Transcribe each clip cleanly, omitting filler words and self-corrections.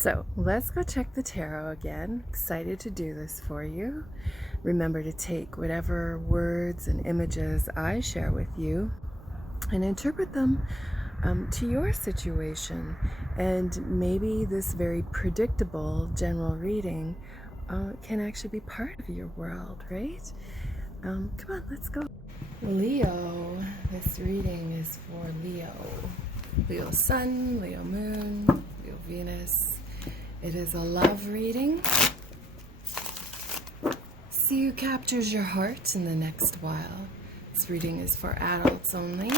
So let's go check the tarot again. Excited to do this for you. Remember to take whatever words and images I share with you and interpret them to your situation. And maybe this very predictable general reading can actually be part of your world, right? Come on, let's go. Leo, this reading is for Leo. Leo Sun, Leo Moon, Leo Venus. It is a love reading. See who captures your heart in the next while. This reading is for adults only.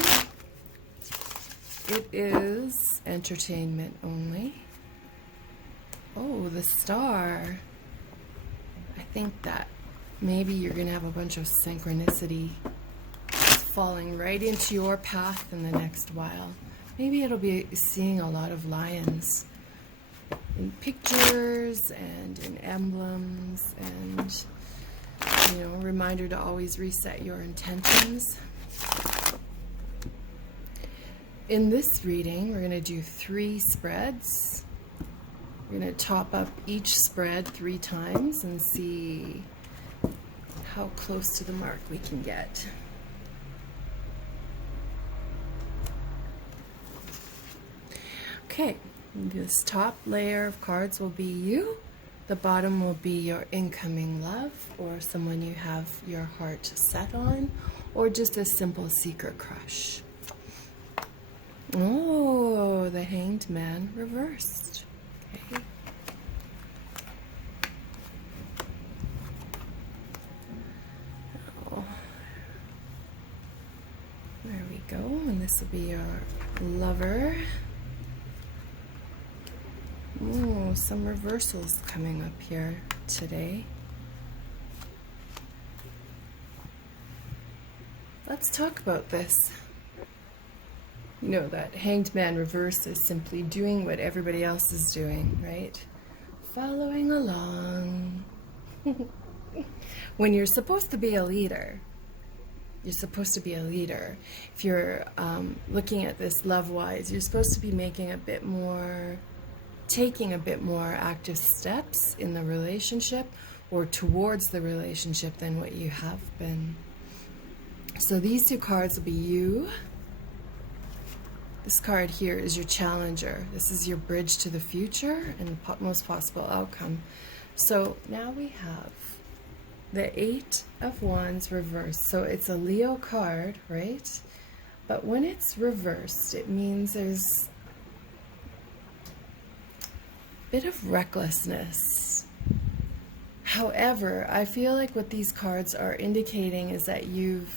It is entertainment only. Oh, the star. I think that maybe you're going to have a bunch of synchronicity falling right into your path in the next while. Maybe it'll be seeing a lot of lions in pictures and in emblems, and reminder to always reset your intentions. In this reading, we're going to do 3 spreads. We're going to top up each spread 3 times and see how close to the mark we can get. Okay, this top layer of cards will be you. The bottom will be your incoming love, or someone you have your heart set on, or just a simple secret crush. Oh, the Hanged Man reversed. Okay. Oh. There we go, and this will be your lover. Oh, some reversals coming up here today. Let's talk about this. You know, that Hanged Man reverse is simply doing what everybody else is doing, right? Following along. When you're supposed to be a leader, you're supposed to be a leader. If you're looking at this love-wise, you're supposed to be taking a bit more active steps in the relationship or towards the relationship than what you have been. So these 2 cards will be you. This card here is your challenger. This is your bridge to the future and most possible outcome. So now we have the 8 of Wands reversed. So it's a Leo card, right? But when it's reversed, it means there's bit of recklessness. However, I feel like what these cards are indicating is that you've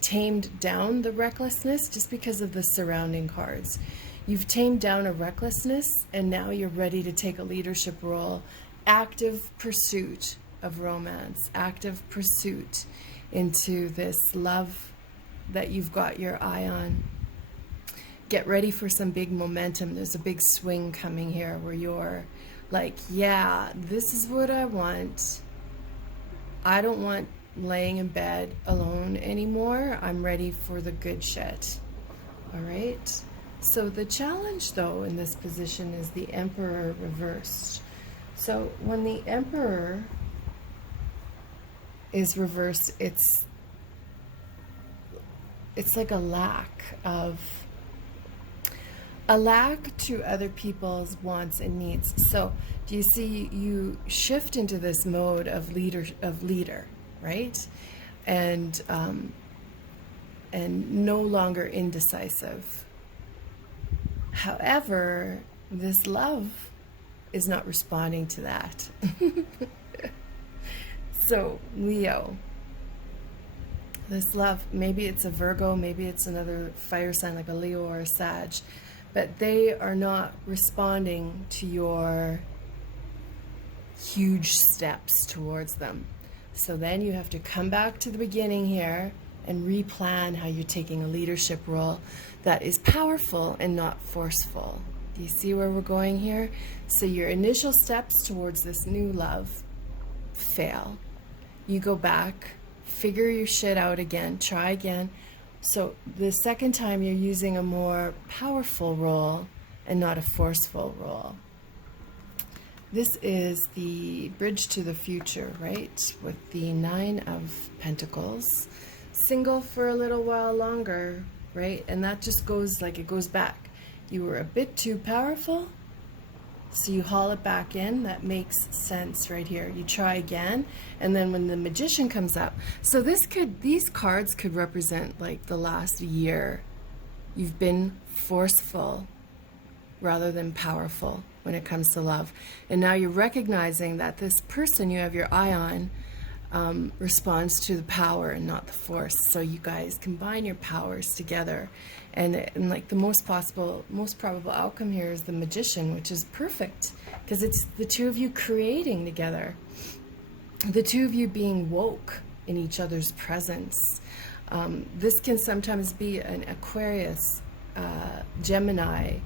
tamed down the recklessness just because of the surrounding cards. You've tamed down a recklessness, and now you're ready to take a leadership role. Active pursuit of romance, active pursuit into this love that you've got your eye on. Get ready for some big momentum. There's a big swing coming here where you're like, yeah, this is what I want. I don't want laying in bed alone anymore. I'm ready for the good shit. All right? So the challenge, though, in this position is the Emperor reversed. So when the Emperor is reversed, it's like a lack to other people's wants and needs. So do you see, you shift into this mode of leader, right? And no longer indecisive. However, this love is not responding to that. So Leo, this love, maybe it's a Virgo, maybe it's another fire sign like a Leo or a Sag, but they are not responding to your huge steps towards them. So then you have to come back to the beginning here and replan how you're taking a leadership role that is powerful and not forceful. Do you see where we're going here? So your initial steps towards this new love fail. You go back, figure your shit out again, try again. So the second time you're using a more powerful role and not a forceful role. This is the bridge to the future, right? With the Nine of Pentacles. Single for a little while longer, right? And that just goes like it goes back. You were a bit too powerful, so you haul it back in. That makes sense right here. You try again, and then when the Magician comes up, so these cards could represent like the last year. You've been forceful rather than powerful when it comes to love. And now you're recognizing that this person you have your eye on responds to the power and not the force. So you guys combine your powers together. And like the most probable outcome here is the Magician, which is perfect because it's the two of you creating together. The two of you being woke in each other's presence. This can sometimes be an Aquarius, Gemini,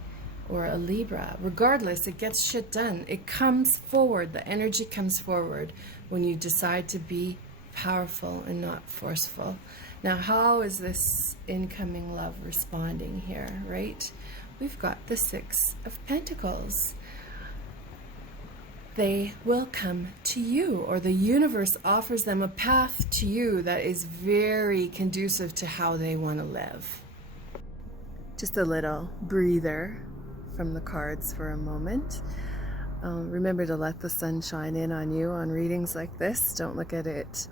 or a Libra. Regardless, it gets shit done. It comes forward. The energy comes forward when you decide to be powerful and not forceful. Now, how is this incoming love responding here, right? We've got the Six of Pentacles. They will come to you, or the universe offers them a path to you that is very conducive to how they want to live. Just a little breather from the cards for a moment. Remember to let the sun shine in on you on readings like this. Don't look at it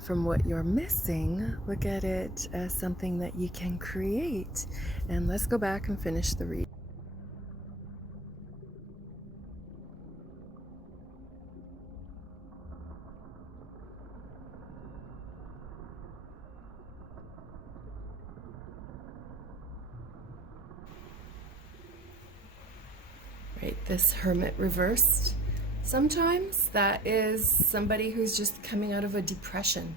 from what you're missing. Look at it as something that you can create. And let's go back and finish the reading. Right, this Hermit reversed. Sometimes that is somebody who's just coming out of a depression.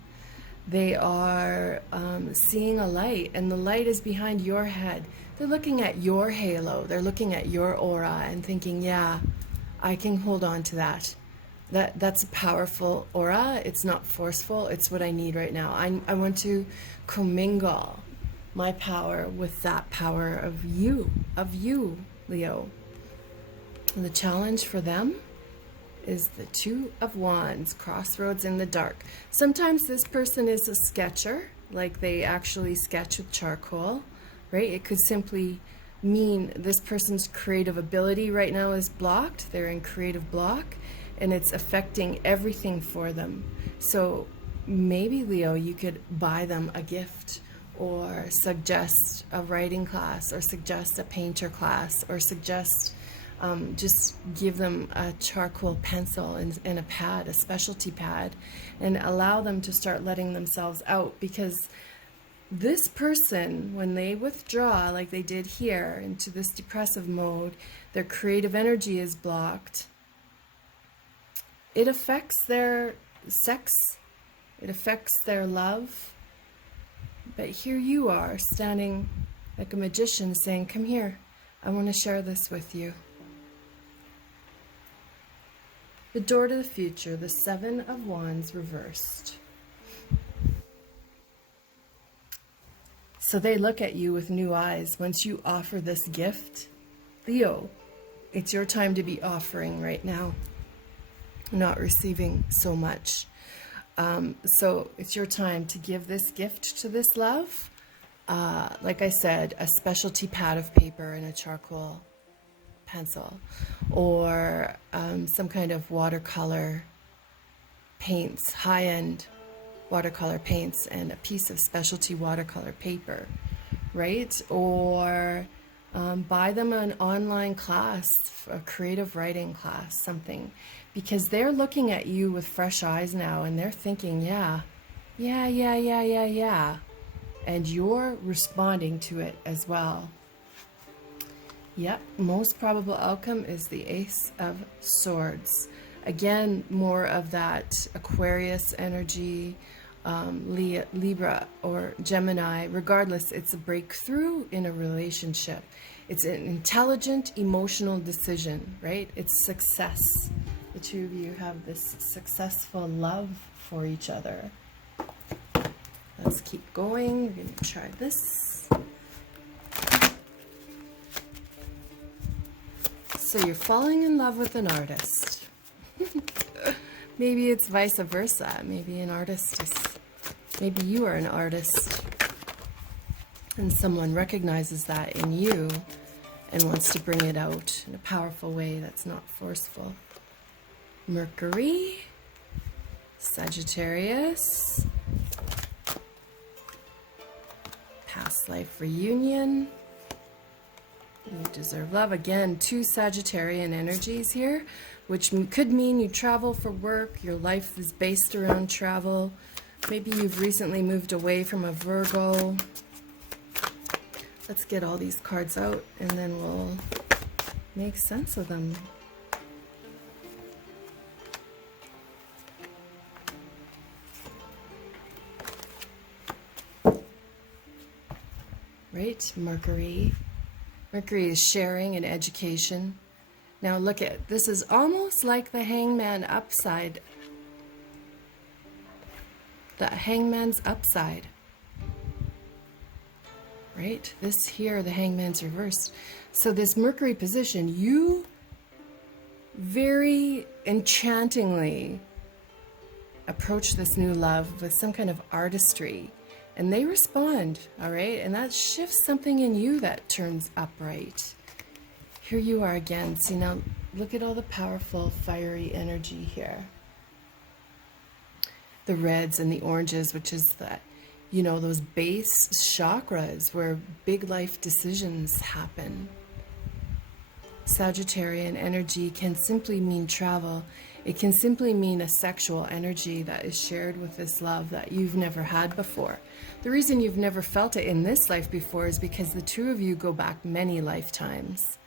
They are seeing a light, and the light is behind your head. They're looking at your halo. They're looking at your aura and thinking, yeah, I can hold on to that. That's a powerful aura. It's not forceful. It's what I need right now. I want to commingle my power with that power of you, Leo. And the challenge for them is the Two of Wands, crossroads in the dark. Sometimes this person is a sketcher, like they actually sketch with charcoal, right? It could simply mean this person's creative ability right now is blocked. They're in creative block, and it's affecting everything for them. So maybe, Leo, you could buy them a gift, or suggest a writing class, or suggest a painter class, or suggest just give them a charcoal pencil and a pad, a specialty pad, and allow them to start letting themselves out. Because this person, when they withdraw, like they did here, into this depressive mode, their creative energy is blocked. It affects their sex, it affects their love. But here you are, standing like a magician, saying, come here, I want to share this with you. The door to the future, the Seven of Wands reversed. So they look at you with new eyes once you offer this gift. Leo, it's your time to be offering right now, not receiving so much. So it's your time to give this gift to this love. Like I said, a specialty pad of paper and a charcoal pencil, or some kind of watercolor paints, high-end watercolor paints, and a piece of specialty watercolor paper, right? Or buy them an online class, a creative writing class, something, because they're looking at you with fresh eyes now, and they're thinking, yeah, and you're responding to it as well. Yep, most probable outcome is the Ace of Swords. Again, more of that Aquarius energy, Libra or Gemini. Regardless, it's a breakthrough in a relationship. It's an intelligent, emotional decision, right? It's success. The two of you have this successful love for each other. Let's keep going. We're going to try this. So you're falling in love with an artist. Maybe it's vice versa. Maybe maybe you are an artist and someone recognizes that in you and wants to bring it out in a powerful way that's not forceful. Mercury, Sagittarius, past life reunion. You deserve love. Again, 2 Sagittarian energies here, which could mean you travel for work, your life is based around travel. Maybe you've recently moved away from a Virgo. Let's get all these cards out and then we'll make sense of them. Right, Mercury. Mercury is sharing and education. Now look at, this is almost like the Hangman upside. The Hangman's upside. Right? This here, the Hangman's reversed. So this Mercury position, you very enchantingly approach this new love with some kind of artistry. And they respond, all right? And that shifts something in you that turns upright. Here you are again. See, now look at all the powerful, fiery energy here. The reds and the oranges, which is that, you know, those base chakras where big life decisions happen. Sagittarian energy can simply mean travel. It can simply mean a sexual energy that is shared with this love that you've never had before. The reason you've never felt it in this life before is because the 2 of you go back many lifetimes.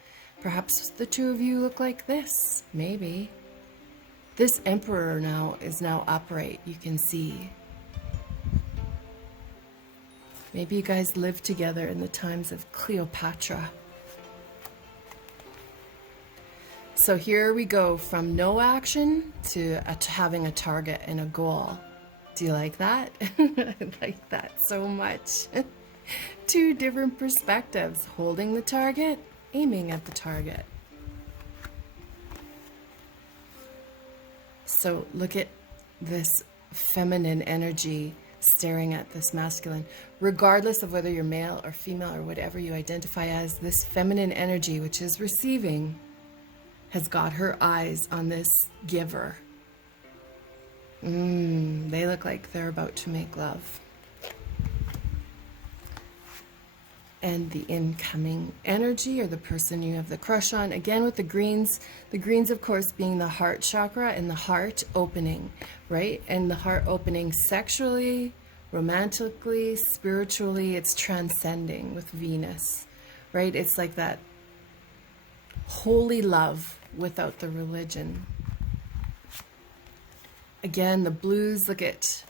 Perhaps the 2 of you look like this, maybe. This Emperor now is now upright, you can see. Maybe you guys lived together in the times of Cleopatra. So here we go from no action to having a target and a goal. Do you like that? I like that so much. 2 different perspectives, holding the target, aiming at the target. So look at this feminine energy staring at this masculine. Regardless of whether you're male or female or whatever you identify as, this feminine energy, which is receiving, has got her eyes on this giver. They look like they're about to make love. And the incoming energy, or the person you have the crush on, again with the greens of course being the heart chakra and the heart opening, right? And the heart opening sexually, romantically, spiritually, it's transcending with Venus, right? It's like that holy love without the religion. Again, the blues, look at,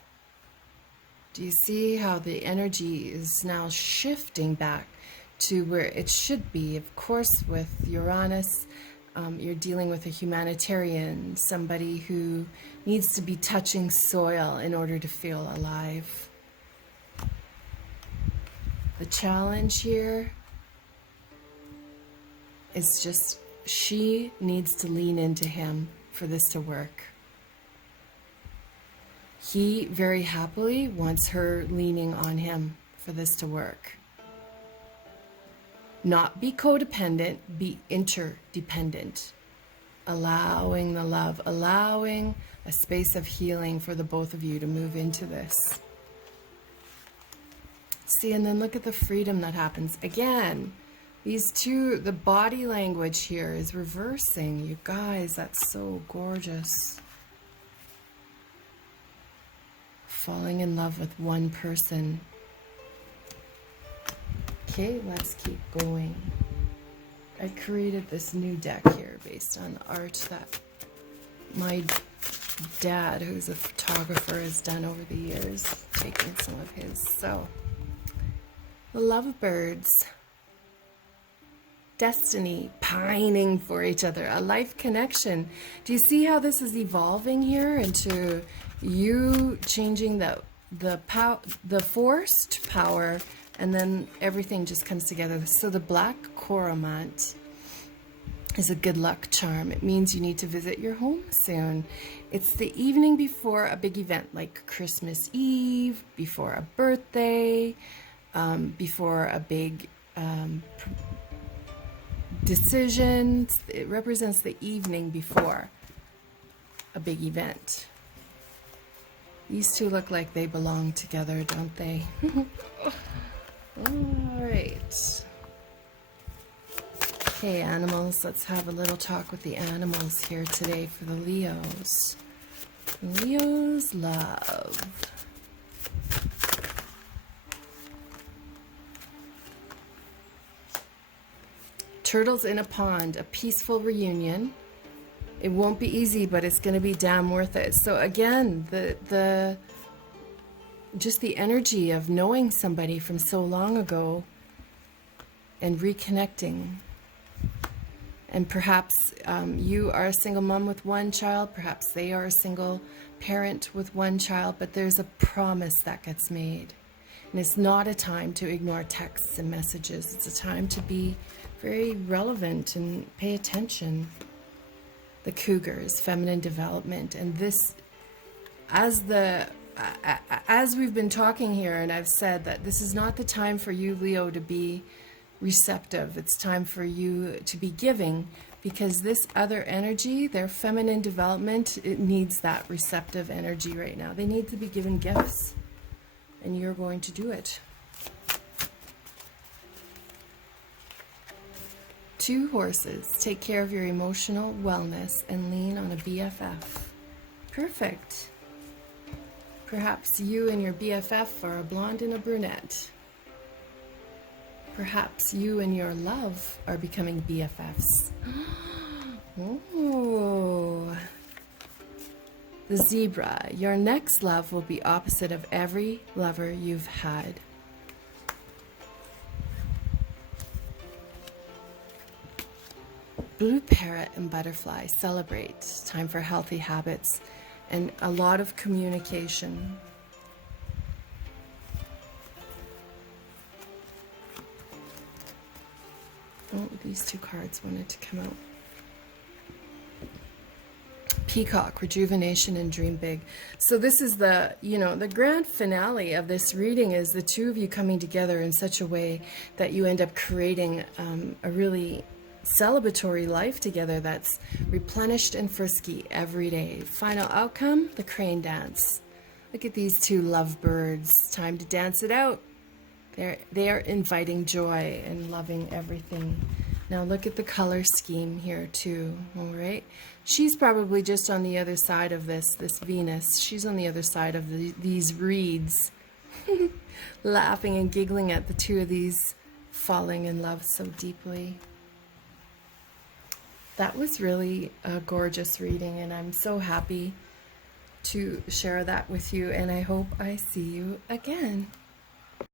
do you see how the energy is now shifting back to where it should be? Of course, with Uranus, you're dealing with a humanitarian, somebody who needs to be touching soil in order to feel alive. The challenge here is just she needs to lean into him for this to work. He very happily wants her leaning on him for this to work. Not be codependent, be interdependent. Allowing the love, allowing a space of healing for the both of you to move into this. See, and then look at the freedom that happens. Again, these 2, the body language here is reversing. You guys, that's so gorgeous. Falling in love with one person. Okay, let's keep going. I created this new deck here based on the art that my dad, who's a photographer, has done over the years, taking some of his. So, the lovebirds. Destiny, pining for each other, a life connection. Do you see how this is evolving here into you changing the forced power, and then everything just comes together? So the black coromant is a good luck charm. It means you need to visit your home soon. It's the evening before a big event like Christmas Eve, before a birthday, before a big decision. It represents the evening before a big event. These two look like they belong together, don't they? All right. Okay, animals, let's have a little talk with the animals here today for the Leos. Leo's love. Turtles in a pond, a peaceful reunion. It won't be easy, but it's going to be damn worth it. So again, just the energy of knowing somebody from so long ago and reconnecting. And perhaps you are a single mom with one child, perhaps they are a single parent with one child, but there's a promise that gets made. And it's not a time to ignore texts and messages. It's a time to be very relevant and pay attention. The cougars, feminine development, and this, as we've been talking here, and I've said that this is not the time for you, Leo, to be receptive. It's time for you to be giving, because this other energy, their feminine development, it needs that receptive energy right now. They need to be given gifts, and you're going to do it. Two horses. Take care of your emotional wellness and lean on a BFF. Perfect. Perhaps you and your BFF are a blonde and a brunette. Perhaps you and your love are becoming BFFs. Oh. The zebra. Your next love will be opposite of every lover you've had. Blue parrot and butterfly. Celebrate. Time for healthy habits and a lot of communication. Oh, these two cards wanted to come out. Peacock, rejuvenation and dream big. So this is the grand finale of this reading, is the two of you coming together in such a way that you end up creating a really celebratory life together that's replenished and frisky every day. Final outcome, the crane dance. Look at these two lovebirds. Time to dance it out. They are inviting joy and loving everything. Now look at the color scheme here too. All right, she's probably just on the other side of this Venus. She's on the other side of these reeds, laughing and giggling at the two of these falling in love so deeply. That was really a gorgeous reading, and I'm so happy to share that with you, and I hope I see you again.